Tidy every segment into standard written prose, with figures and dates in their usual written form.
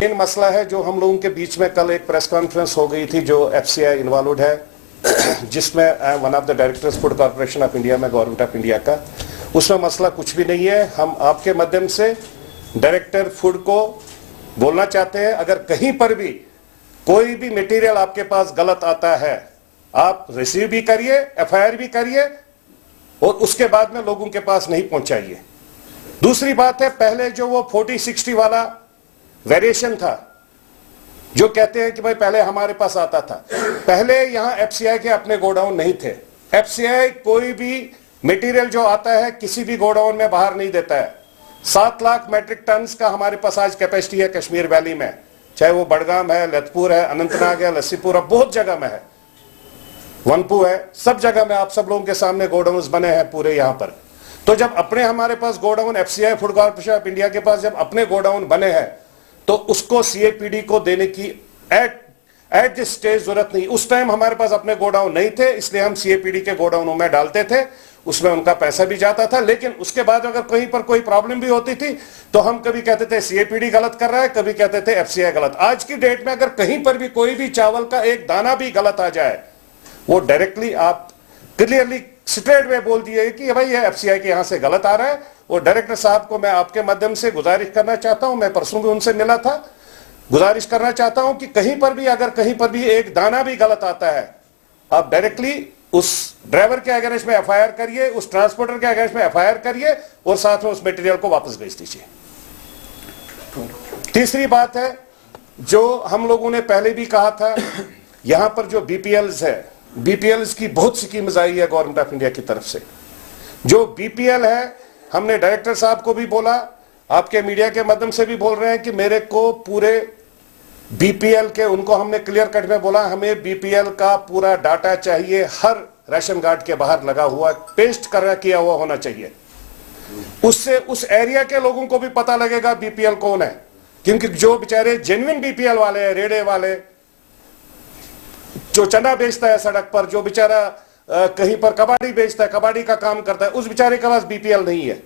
Main मसला है जो हम लोगों के बीच में कल एक प्रेस कॉन्फ्रेंस हो गई थी जो एफसीआई इन्वॉल्व है, जिसमें one of the directors food corporation of India में, गवर्नमेंट ऑफ इंडिया का, उसमें मसला कुछ भी नहीं है। हम आपके माध्यम से डायरेक्टर फूड को बोलना चाहते हैं, अगर कहीं पर भी कोई भी मटेरियल आपके पास गलत आता है, आप रिसीव भी करिए, एफआईआर भी करिए और उसके बाद में लोगों के पास नहीं पहुंचाइए। दूसरी बात है, पहले जो वो 40-60 वाला वेरिएशन था, जो कहते हैं कि भाई पहले हमारे पास आता था, पहले यहां एफसीआई के अपने गोडाउन नहीं थे। एफसीआई कोई भी मटेरियल जो आता है किसी भी गोडाउन में बाहर नहीं देता है। 7 लाख मेट्रिक टन का हमारे पास आज कैपेसिटी है कश्मीर वैली में, चाहे वो बड़गाम है, लतपुर है, अनंतनाग है, लस्सीपुर है, बहुत जगह में है, वनपू है, सब जगह में आप सब लोगों के सामने गोडाउन्स बने हैं पूरे यहां पर। तो जब अपने हमारे पास godown, FCI food corporation of India के पास जब अपने गोडाउन बने हैं, तो उसको सीएपीडी को देने की एट दिस स्टेज जरूरत नहीं। उस टाइम हमारे पास अपने गोडाउन नहीं थे, इसलिए हम सीएपीडी के गोडाउनों में डालते थे, उसमें उनका पैसा भी जाता था। लेकिन उसके बाद अगर कहीं पर कोई प्रॉब्लम भी होती थी तो हम कभी कहते थे सीएपीडी गलत कर रहा है, कभी कहते थे एफसीआई गलत। आज की डेट में अगर कहीं पर भी कोई भी चावल का एक दाना भी गलत आ जाए, वो डायरेक्टली आप क्लियरली स्ट्रेट वे बोल दिए कि भाई ये एफसीआई के यहां से गलत आ रहा है। और डायरेक्टर साहब को मैं आपके माध्यम से गुजारिश करना चाहता हूं, मैं परसों भी उनसे मिला था, गुजारिश करना चाहता हूं कि कहीं पर भी अगर कहीं पर भी एक दाना भी गलत आता है, आप डायरेक्टली उस ड्राइवर के अगेंस्ट में एफआईआर करिए, उस ट्रांसपोर्टर के अगेंस्ट में एफआईआर करिए और साथ में उस मटेरियल को वापस भेज दीजिए। तीसरी बात है, जो हम लोगों ने पहले भी कहा था, यहां पर जो बीपीएल्स है, बीपीएल्स की बहुत स्कीम्स आई है गवर्नमेंट ऑफ इंडिया की तरफ से। जो बीपीएल है, हमने डायरेक्टर साहब को भी बोला, आपके मीडिया के माध्यम से भी बोल रहे हैं कि मेरे को पूरे बीपीएल के, उनको हमने क्लियर कट में बोला, हमें बीपीएल का पूरा डाटा चाहिए, हर राशन कार्ड के बाहर लगा हुआ, पेस्ट किया हुआ होना चाहिए। उससे उस एरिया के लोगों को भी पता लगेगा बीपीएल कौन है, क्योंकि जो बेचारे जेन्युइन बीपीएल वाले हैं, रेड़े वाले, जो चना बेचता है सड़क पर, जो बेचारा कहीं पर कबाड़ी बेचता है, कबाड़ी का काम करता है, उस बेचारे के पास बीपीएल नहीं है।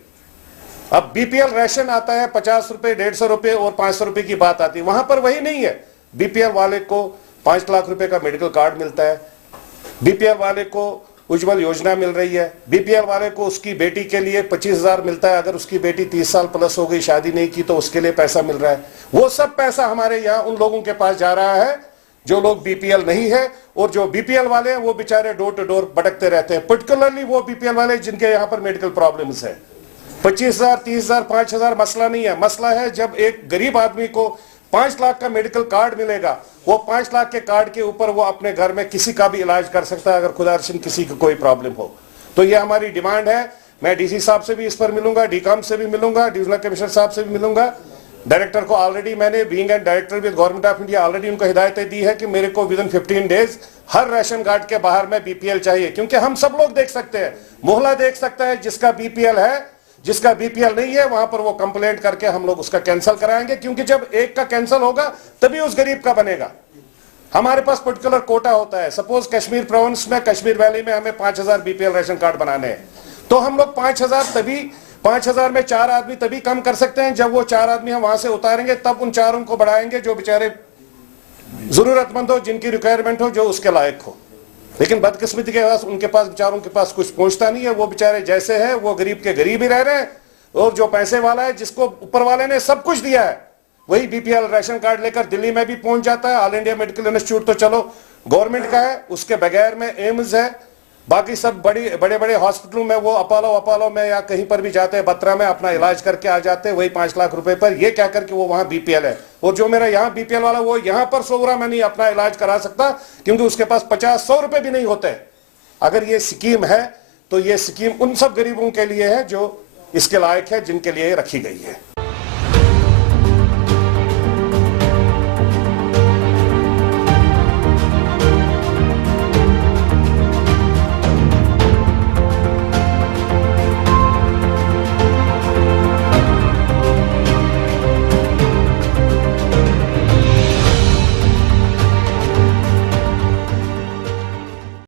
अब बीपीएल राशन आता है 50 रुपए, 150 रुपए और 500 रुपए की बात आती है, वहां पर वही नहीं है। बीपीएल वाले को 5 लाख रुपए का मेडिकल कार्ड मिलता है, बीपीएल वाले को उज्जवल योजना मिल रही है, बीपीएल वाले को उसकी बेटी के लिए 25,000 मिलता है, अगर उसकी बेटी 30 साल प्लस हो गई, शादी नहीं की, तो उसके लिए पैसा मिल रहा है। वो सब पैसा हमारे यहाँ उन लोगों के पास जा रहा है जो लोग बीपीएल नहीं है, और जो बीपीएल वाले हैं वो बेचारे डोर टू डोर भटकते रहते हैं। पर्टिकुलरली वो बीपीएल वाले जिनके यहाँ पर मेडिकल प्रॉब्लम्स है। 25,000, 30,000, 5,000 मसला नहीं है। मसला है जब एक गरीब आदमी को 5 लाख का मेडिकल कार्ड मिलेगा, वो 5 लाख के कार्ड के ऊपर वो अपने घर में किसी का भी इलाज कर सकता है, अगर खुदा रशीन किसी को कोई प्रॉब्लम हो। तो ये हमारी डिमांड है। मैं डीसी साहब से भी इस पर मिलूंगा, डीकॉम से भी मिलूंगा, डिविजनल कमिश्नर साहब से भी मिलूंगा। डायरेक्टर को ऑलरेडी मैंने, being and director with government of India, already उनको हिदायतें दी है कि मेरे को विदिन 15 डेज हर राशन कार्ड के बाहर में बीपीएल चाहिए, क्योंकि हम सब लोग देख सकते हैं, मोहल्ला देख सकता है, जिसका बीपीएल है, जिसका बीपीएल नहीं है, वहां पर वो कंप्लेंट करके हम लोग उसका कैंसिल कराएंगे, क्योंकि जब एक का कैंसिल होगा तभी उस गरीब का बनेगा। हमारे पास पर्टिकुलर कोटा होता है। सपोज कश्मीर प्रोविंस में, कश्मीर वैली में हमें 5,000 बीपीएल राशन कार्ड बनाने हैं, तो हम लोग 5,000 में 4 आदमी तभी कम कर सकते हैं जब वो 4 आदमी हम वहां से उतारेंगे, तब उन 4 को बढ़ाएंगे जो बेचारे जरूरतमंद हो, जिनकी रिक्वायरमेंट हो, जो उसके लायक हो। लेकिन बदकिस्मती के पास, उनके पास, बेचारों के पास कुछ पहुंचता नहीं है। वो बेचारे जैसे है वो गरीब के गरीब ही रह रहे हैं, और जो पैसे वाला है, जिसको ऊपर वाले ने सब कुछ दिया है, वही बीपीएल राशन कार्ड लेकर दिल्ली में भी पहुंच जाता है। ऑल इंडिया मेडिकल इंस्टीट्यूट तो चलो गवर्नमेंट का है, उसके बगैर में एम्स है, बाकी सब बड़े बड़े हॉस्पिटलों में वो अपोलो में या कहीं पर भी जाते हैं, बत्रा में अपना इलाज करके आ जाते हैं, वही 5 लाख रुपए पर, ये क्या करके वो वहां बीपीएल है। और जो मेरा यहाँ बीपीएल वाला, वो यहाँ पर 100 में नहीं अपना इलाज करा सकता, क्योंकि उसके पास 50-100 रुपए भी नहीं होते। अगर ये स्कीम है तो ये स्कीम उन सब गरीबों के लिए है जो इसके लायक है, जिनके लिए रखी गई है।